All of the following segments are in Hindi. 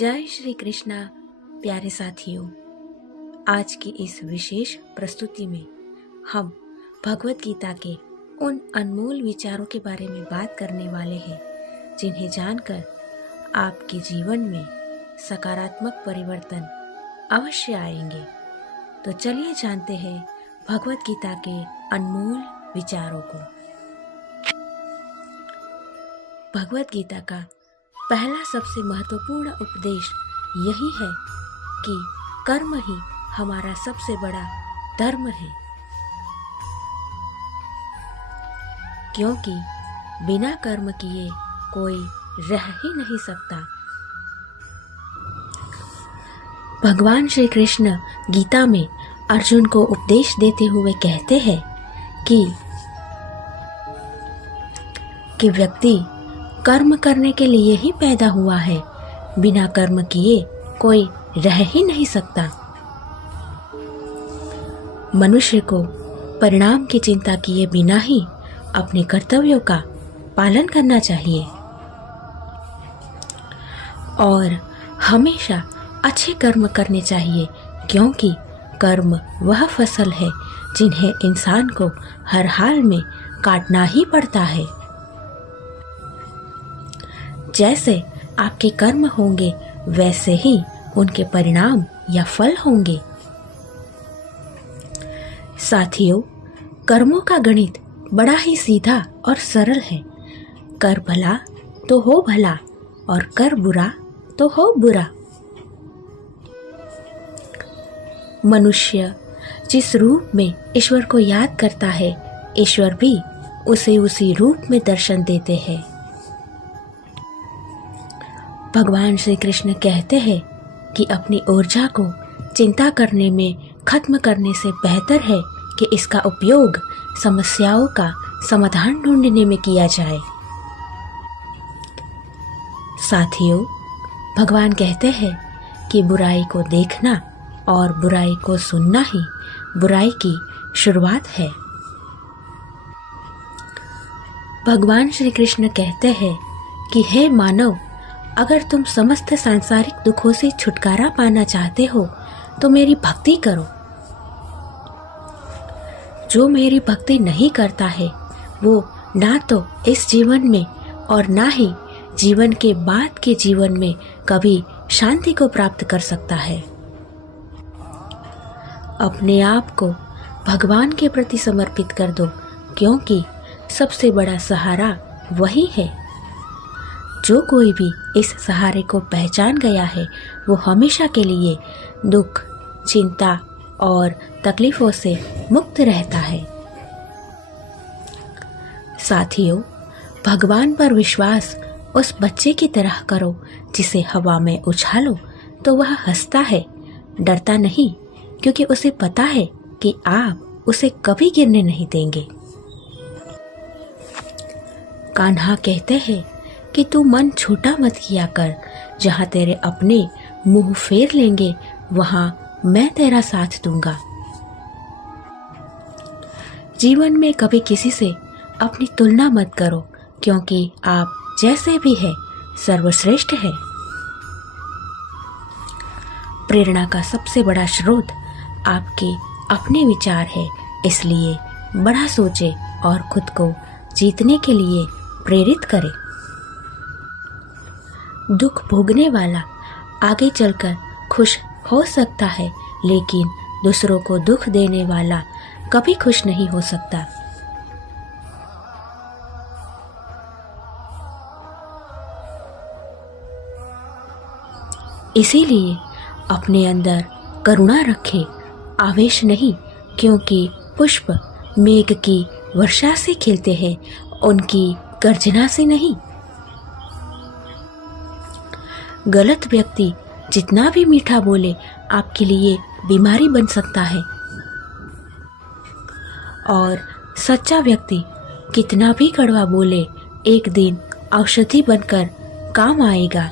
जय श्री कृष्णा। प्यारे साथियों, आज की इस विशेष प्रस्तुति में हम भगवत गीता के उन अनमोल विचारों के बारे में बात करने वाले हैं जिन्हें जानकर आपके जीवन में सकारात्मक परिवर्तन अवश्य आएंगे। तो चलिए जानते हैं भगवत गीता के अनमोल विचारों को। भगवत गीता का पहला सबसे महत्वपूर्ण उपदेश यही है कि कर्म ही हमारा सबसे बड़ा धर्म है, क्योंकि बिना कर्म किए कोई रह ही नहीं सकता। भगवान श्री कृष्ण गीता में अर्जुन को उपदेश देते हुए कहते हैं कि व्यक्ति कर्म करने के लिए ही पैदा हुआ है, बिना कर्म किए कोई रह ही नहीं सकता। मनुष्य को परिणाम की चिंता किए बिना ही अपने कर्तव्यों का पालन करना चाहिए और हमेशा अच्छे कर्म करने चाहिए, क्योंकि कर्म वह फसल है जिन्हें इंसान को हर हाल में काटना ही पड़ता है। जैसे आपके कर्म होंगे वैसे ही उनके परिणाम या फल होंगे। साथियों, कर्मों का गणित बड़ा ही सीधा और सरल है। कर भला तो हो भला और कर बुरा तो हो बुरा। मनुष्य जिस रूप में ईश्वर को याद करता है, ईश्वर भी उसे उसी रूप में दर्शन देते हैं। भगवान श्री कृष्ण कहते हैं कि अपनी ऊर्जा को चिंता करने में खत्म करने से बेहतर है कि इसका उपयोग समस्याओं का समाधान ढूंढने में किया जाए। साथियों, भगवान कहते हैं कि बुराई को देखना और बुराई को सुनना ही बुराई की शुरुआत है। भगवान श्री कृष्ण कहते हैं कि हे मानव, अगर तुम समस्त सांसारिक दुखों से छुटकारा पाना चाहते हो तो मेरी भक्ति करो। जो मेरी भक्ति नहीं करता है वो ना तो इस जीवन में और ना ही जीवन के बाद के जीवन में कभी शांति को प्राप्त कर सकता है। अपने आप को भगवान के प्रति समर्पित कर दो, क्योंकि सबसे बड़ा सहारा वही है। जो कोई भी इस सहारे को पहचान गया है वो हमेशा के लिए दुख, चिंता और तकलीफों से मुक्त रहता है। साथियों, भगवान पर विश्वास उस बच्चे की तरह करो जिसे हवा में उछालो तो वह हंसता है, डरता नहीं, क्योंकि उसे पता है कि आप उसे कभी गिरने नहीं देंगे। कान्हा कहते हैं कि तू मन छोटा मत किया कर, जहाँ तेरे अपने मुंह फेर लेंगे वहाँ मैं तेरा साथ दूंगा। जीवन में कभी किसी से अपनी तुलना मत करो, क्योंकि आप जैसे भी हैं सर्वश्रेष्ठ है। प्रेरणा का सबसे बड़ा स्रोत आपके अपने विचार है, इसलिए बड़ा सोचे और खुद को जीतने के लिए प्रेरित करें। दुख भोगने वाला आगे चलकर खुश हो सकता है, लेकिन दूसरों को दुख देने वाला कभी खुश नहीं हो सकता। इसीलिए अपने अंदर करुणा रखें, आवेश नहीं, क्योंकि पुष्प मेघ की वर्षा से खिलते हैं, उनकी गर्जना से नहीं। गलत व्यक्ति जितना भी मीठा बोले आपके लिए बीमारी बन सकता है, और सच्चा व्यक्ति कितना भी कड़वा बोले एक दिन औषधि बनकर काम आएगा।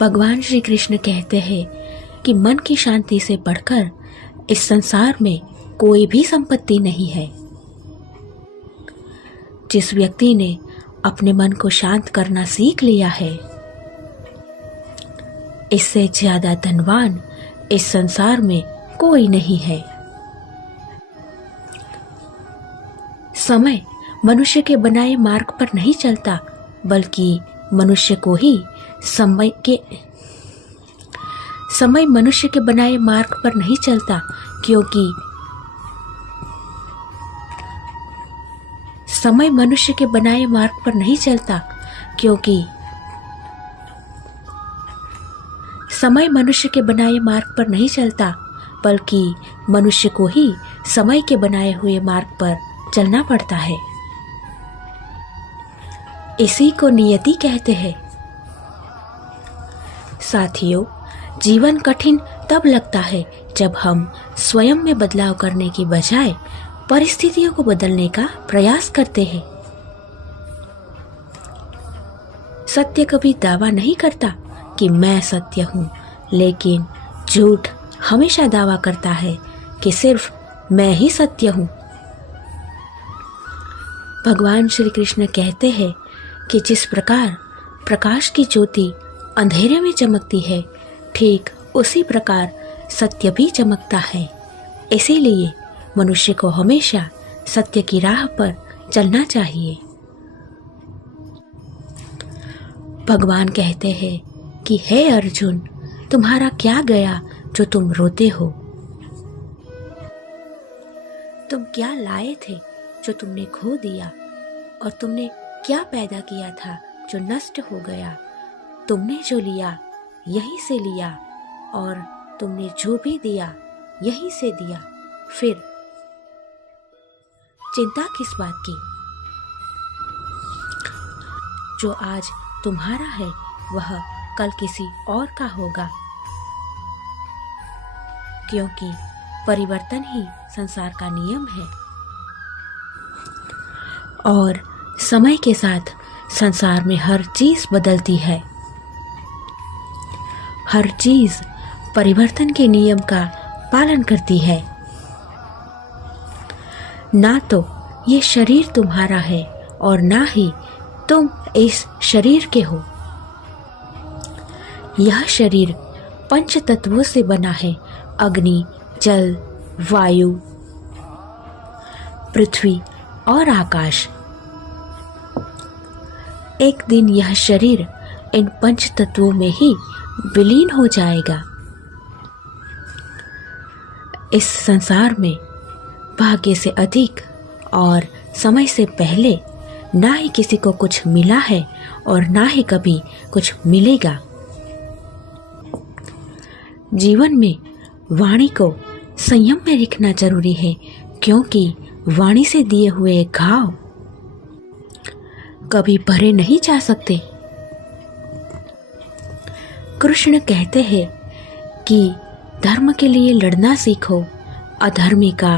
भगवान श्री कृष्ण कहते हैं कि मन की शांति से बढ़कर इस संसार में कोई भी संपत्ति नहीं है। जिस व्यक्ति ने अपने मन को शांत करना सीख लिया है इससे ज्यादा धनवान इस संसार में कोई नहीं है। समय मनुष्य के बनाए मार्ग पर नहीं चलता, बल्कि मनुष्य को ही समय मनुष्य के बनाए मार्ग पर नहीं चलता, क्योंकि समय मनुष्य के बनाए मार्ग पर नहीं चलता, क्योंकि समय मनुष्य के बनाए मार्ग पर नहीं चलता, बल्कि मनुष्य को ही समय के बनाए हुए मार्ग पर चलना पड़ता है। इसी को नियति कहते हैं। साथियों, जीवन कठिन तब लगता है जब हम स्वयं में बदलाव करने की बजाय परिस्थितियों को बदलने का प्रयास करते हैं। सत्य कभी दावा नहीं करता कि मैं सत्य हूँ, लेकिन झूठ हमेशा दावा करता है कि सिर्फ मैं ही सत्य हूँ। भगवान श्री कृष्ण कहते हैं कि जिस प्रकार प्रकाश की ज्योति अंधेरे में चमकती है, ठीक उसी प्रकार सत्य भी चमकता है। इसीलिए मनुष्य को हमेशा सत्य की राह पर चलना चाहिए। भगवान कहते हैं कि हे अर्जुन, तुम्हारा क्या गया जो तुम रोते हो? तुम क्या लाए थे जो तुमने खो दिया? और तुमने क्या पैदा किया था जो नष्ट हो गया? तुमने जो लिया यहीं से लिया, और तुमने जो भी दिया यहीं से दिया। फिर चिंता किस बात की? जो आज तुम्हारा है वह कल किसी और का होगा, क्योंकि परिवर्तन ही संसार का नियम है। और समय के साथ संसार में हर चीज बदलती है। हर चीज परिवर्तन के नियम का पालन करती है। ना तो ये शरीर तुम्हारा है और ना ही तुम इस शरीर के हो। यह शरीर पंच तत्वों से बना है: अग्नि, जल, वायु, पृथ्वी और आकाश। एक दिन यह शरीर इन पंच तत्वों में ही विलीन हो जाएगा। इस संसार में भाग्य से अधिक और समय से पहले ना ही किसी को कुछ मिला है और ना ही कभी कुछ मिलेगा। जीवन में वाणी को संयम में रखना जरूरी है, क्योंकि वाणी से दिए हुए घाव कभी भरे नहीं जा सकते। कृष्ण कहते हैं कि धर्म के लिए लड़ना सीखो, अधर्मी का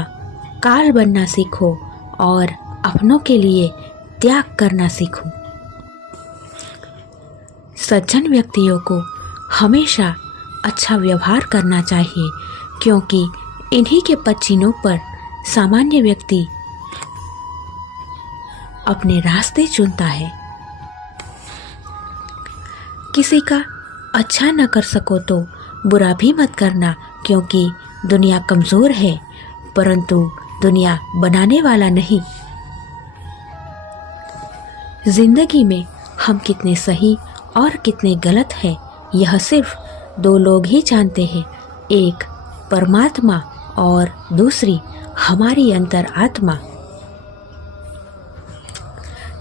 काल बनना सीखो और अपनों के लिए त्याग करना सीखो। सज्जन व्यक्तियों को हमेशा अच्छा व्यवहार करना चाहिए, क्योंकि इन्हीं के पच्चीनों पर सामान्य व्यक्ति अपने रास्ते चुनता है। किसी का अच्छा न कर सको तो बुरा भी मत करना, क्योंकि दुनिया कमजोर है, परंतु दुनिया बनाने वाला नहीं। जिंदगी में हम कितने सही और कितने गलत हैं, यह सिर्फ दो लोग ही जानते हैं, एक परमात्मा और दूसरी हमारी अंतरात्मा।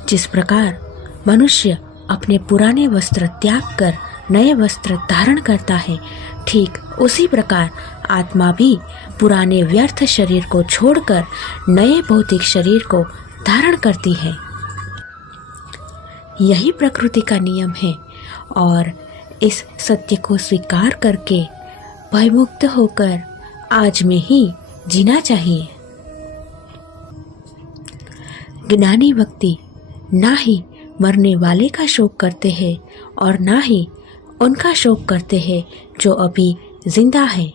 जिस प्रकार मनुष्य अपने पुराने वस्त्र त्याग कर नए वस्त्र धारण करता है, ठीक उसी प्रकार आत्मा भी पुराने व्यर्थ शरीर को छोड़कर नए भौतिक शरीर को धारण करती है। यही प्रकृति का नियम है, और इस सत्य को स्वीकार करके भयमुक्त होकर आज में ही जीना चाहिए। ज्ञानी व्यक्ति ना ही मरने वाले का शोक करते हैं और ना ही उनका शोक करते हैं जो अभी जिंदा है,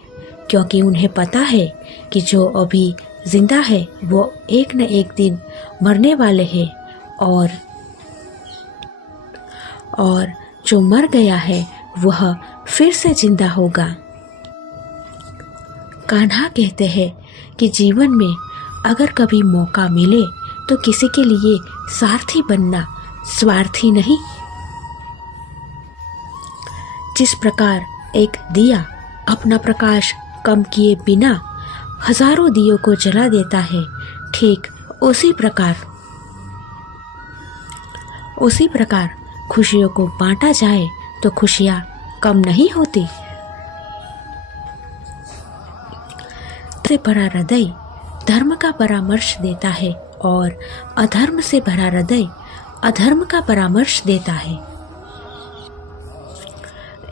क्योंकि उन्हें पता है कि जो अभी जिंदा है वो एक न एक दिन मरने वाले हैं, और जो मर गया है वह फिर से जिंदा होगा। कान्हा कहते हैं कि जीवन में अगर कभी मौका मिले तो किसी के लिए सारथी बनना, स्वार्थी नहीं। जिस प्रकार एक दिया अपना प्रकाश कम किए बिना हजारों दियों को जला देता है, ठीक उसी प्रकार खुशियों को बांटा जाए तो खुशियां कम नहीं होती। से भरा हृदय धर्म का परामर्श देता है और अधर्म से भरा हृदय अधर्म का परामर्श देता है।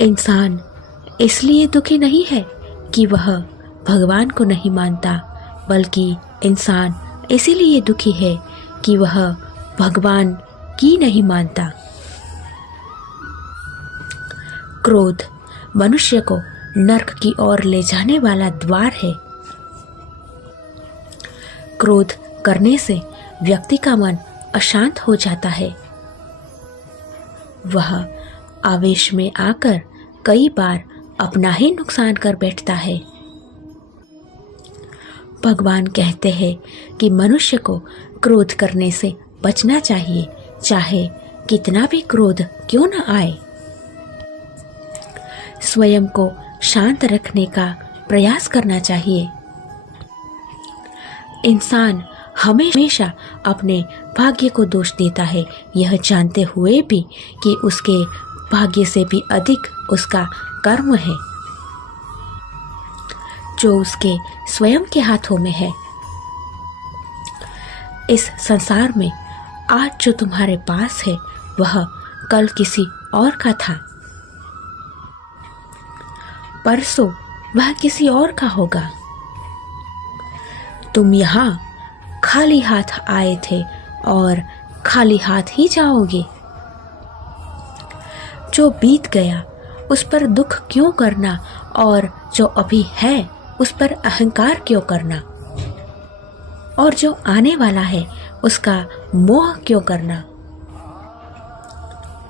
इंसान इसलिए दुखी नहीं है कि वह भगवान को नहीं मानता, बल्कि इंसान इसीलिए दुखी है कि वह भगवान की नहीं मानता। क्रोध मनुष्य को नरक की ओर ले जाने वाला द्वार है। क्रोध करने से व्यक्ति का मन अशांत हो जाता है। वह आवेश में आकर कई बार अपना ही नुकसान कर बैठता है। भगवान कहते हैं कि मनुष्य को क्रोध करने से बचना चाहिए, चाहे कितना भी क्रोध क्यों न आए। स्वयं को शांत रखने का प्रयास करना चाहिए। इंसान हमेशा अपने भाग्य को दोष देता है, यह जानते हुए भी कि उसके भाग्य से भी अधिक उसका कर्म है जो उसके स्वयं के हाथों में है। इस संसार में आज जो तुम्हारे पास है वह कल किसी और का था, परसों वह किसी और का होगा। तुम यहाँ खाली हाथ आए थे और खाली हाथ ही जाओगे। जो बीत गया उस पर दुख क्यों करना, और जो अभी है उस पर अहंकार क्यों करना, और जो आने वाला है उसका मोह क्यों करना।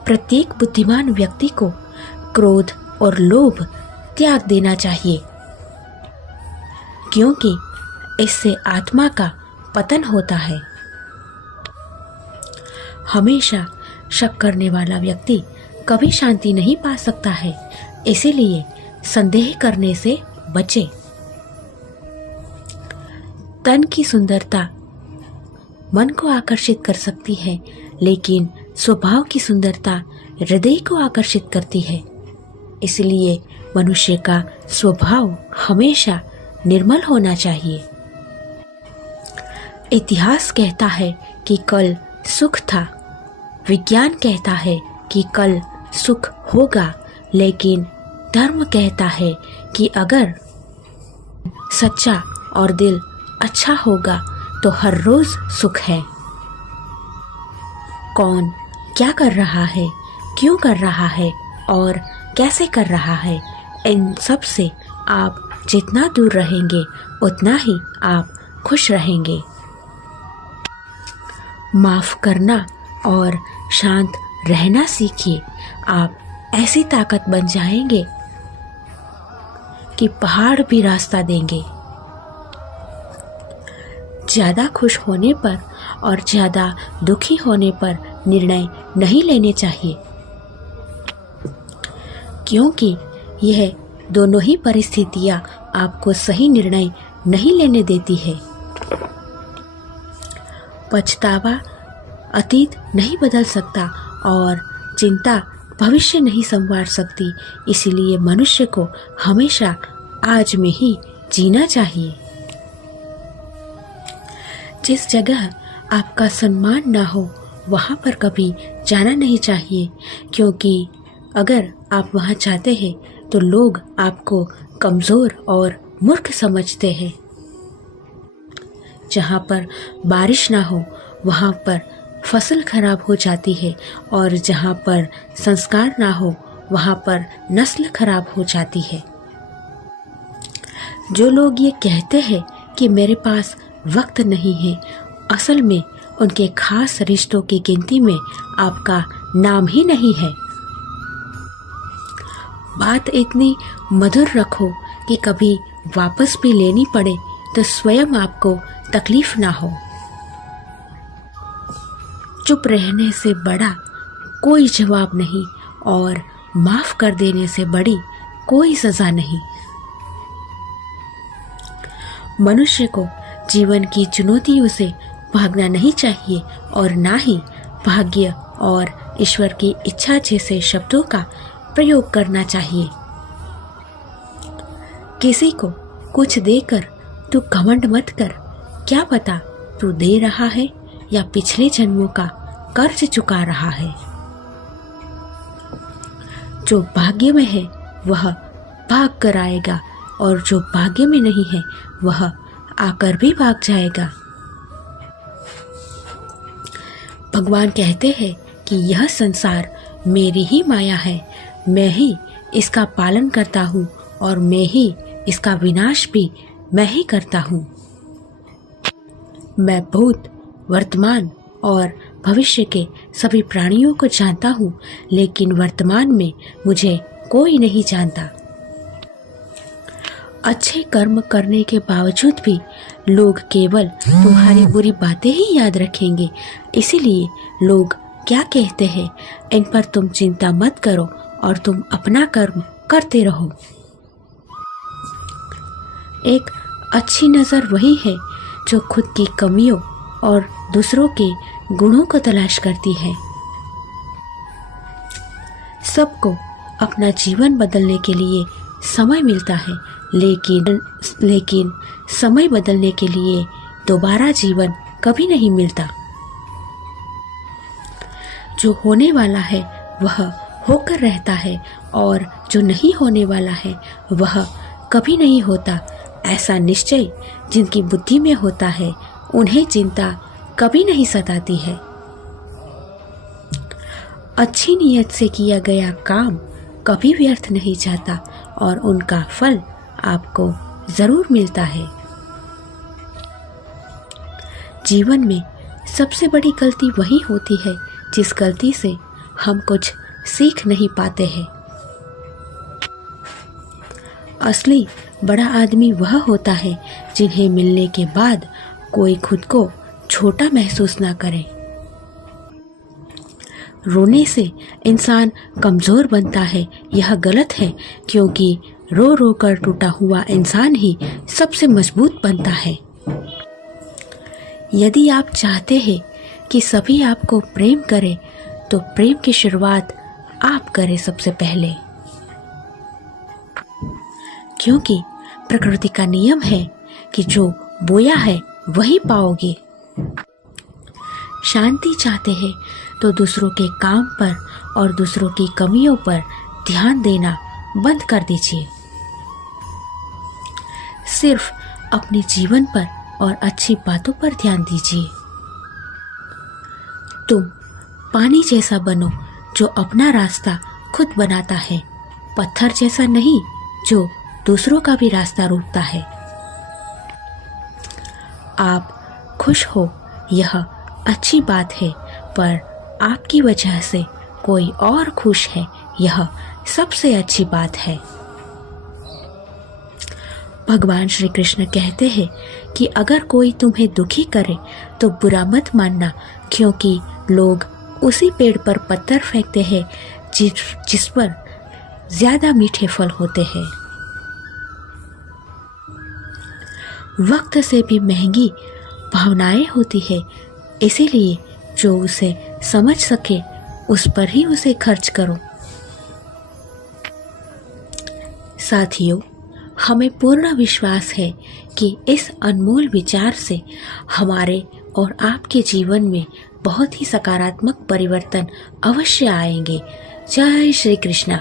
प्रत्येक बुद्धिमान व्यक्ति को क्रोध और लोभ त्याग देना चाहिए, क्योंकि इससे आत्मा का पतन होता है। हमेशा शक करने वाला व्यक्ति कभी शांति नहीं पा सकता है, इसीलिए संदेह करने से बचे। तन की सुंदरता मन को आकर्षित कर सकती है, लेकिन स्वभाव की सुंदरता हृदय को आकर्षित करती है। इसलिए मनुष्य का स्वभाव हमेशा निर्मल होना चाहिए। इतिहास कहता है कि कल सुख था, विज्ञान कहता है कि कल सुख होगा, लेकिन धर्म कहता है कि अगर सच्चा और दिल अच्छा होगा तो हर रोज सुख है। कौन क्या कर रहा है, क्यों कर रहा है और कैसे कर रहा है, इन सब से आप जितना दूर रहेंगे उतना ही आप खुश रहेंगे। माफ करना और शांत रहना सीखिए। आप ऐसी ताकत बन जाएंगे कि पहाड़ भी रास्ता देंगे। ज्यादा खुश होने पर और ज्यादा दुखी होने पर निर्णय नहीं लेने चाहिए, क्योंकि यह दोनों ही परिस्थितियां आपको सही निर्णय नहीं लेने देती है। पछतावा अतीत नहीं बदल सकता और चिंता भविष्य नहीं संवार सकती, इसलिए मनुष्य को हमेशा आज में ही जीना चाहिए। जिस जगह आपका सम्मान ना हो वहाँ पर कभी जाना नहीं चाहिए, क्योंकि अगर आप वहाँ जाते हैं तो लोग आपको कमज़ोर और मूर्ख समझते हैं। जहाँ पर बारिश ना हो वहाँ पर फसल खराब हो जाती है, और जहाँ पर संस्कार ना हो वहाँ पर नस्ल खराब हो जाती है। जो लोग ये कहते हैं कि मेरे पास वक्त नहीं है, असल में उनके खास रिश्तों की गिनती में आपका नाम ही नहीं है। बात इतनी मधुर रखो कि कभी वापस भी लेनी पड़े तो स्वयं आपको तकलीफ ना हो। चुप रहने से बड़ा कोई जवाब नहीं और माफ कर देने से बड़ी कोई सजा नहीं। मनुष्य को जीवन की चुनौतियों से भागना नहीं चाहिए और ना ही भाग्य और ईश्वर की इच्छा जैसे शब्दों का प्रयोग करना चाहिए। किसी को कुछ देकर तू घमंड मत कर, क्या पता तू दे रहा है या पिछले जन्मों का कर्ज चुका रहा है। जो भाग्य में है वह भाग कर आएगा और जो भाग्य में नहीं है वह आकर भी भाग जाएगा। भगवान कहते हैं कि यह संसार मेरी ही माया है, मैं ही इसका पालन करता हूँ और मैं ही इसका विनाश भी मैं ही करता हूँ। मैं भूत, वर्तमान और भविष्य के सभी प्राणियों को जानता हूँ, लेकिन वर्तमान में मुझे कोई नहीं जानता। अच्छे कर्म करने के बावजूद भी लोग केवल तुम्हारी बुरी बातें ही याद रखेंगे, इसीलिए लोग क्या कहते हैं इन पर तुम चिंता मत करो और तुम अपना कर्म करते रहो। एक अच्छी नज़र वही है जो खुद की कमियों और दूसरों के गुणों को तलाश करती है। सबको अपना जीवन बदलने के लिए समय मिलता है, लेकिन समय बदलने के लिए दोबारा जीवन कभी नहीं मिलता। जो होने वाला है वह होकर रहता है और जो नहीं होने वाला है वह कभी नहीं होता। ऐसा निश्चय जिनकी बुद्धि में होता है उन्हें चिंता कभी नहीं सताती है। अच्छी नीयत से किया गया काम कभी व्यर्थ नहीं जाता और उनका फल आपको जरूर मिलता है। जीवन में सबसे बड़ी गलती वही होती है जिस गलती से हम कुछ सीख नहीं पाते हैं। असली बड़ा आदमी वह होता है जिन्हें मिलने के बाद कोई खुद को छोटा महसूस ना करे। रोने से इंसान कमजोर बनता है, यह गलत है, क्योंकि रो रो कर टूटा हुआ इंसान ही सबसे मजबूत बनता है। यदि आप चाहते हैं कि सभी आपको प्रेम करें तो प्रेम की शुरुआत आप करें सबसे पहले, क्योंकि प्रकृति का नियम है कि जो बोया है वही पाओगे। शांति चाहते हैं तो दूसरों के काम पर और दूसरों की कमियों पर ध्यान देना बंद कर दीजिए। सिर्फ अपने जीवन पर और अच्छी बातों पर ध्यान दीजिए। तुम पानी जैसा बनो जो अपना रास्ता खुद बनाता है, पत्थर जैसा नहीं जो दूसरों का भी रास्ता रोकता है। आप खुश हो यह अच्छी बात है, पर आपकी वजह से कोई और खुश है यह सबसे अच्छी बात है। भगवान श्री कृष्ण कहते हैं कि अगर कोई तुम्हें दुखी करे तो बुरा मत मानना, क्योंकि लोग उसी पेड़ पर पत्थर फेंकते हैं जिस पर ज्यादा मीठे फल होते हैं। वक्त से भी महंगी भावनाएं होती है, इसीलिए जो उसे समझ सके उस पर ही उसे खर्च करो। साथियों, हमें पूर्ण विश्वास है कि इस अनमोल विचार से हमारे और आपके जीवन में बहुत ही सकारात्मक परिवर्तन अवश्य आएंगे। जय श्री कृष्णा।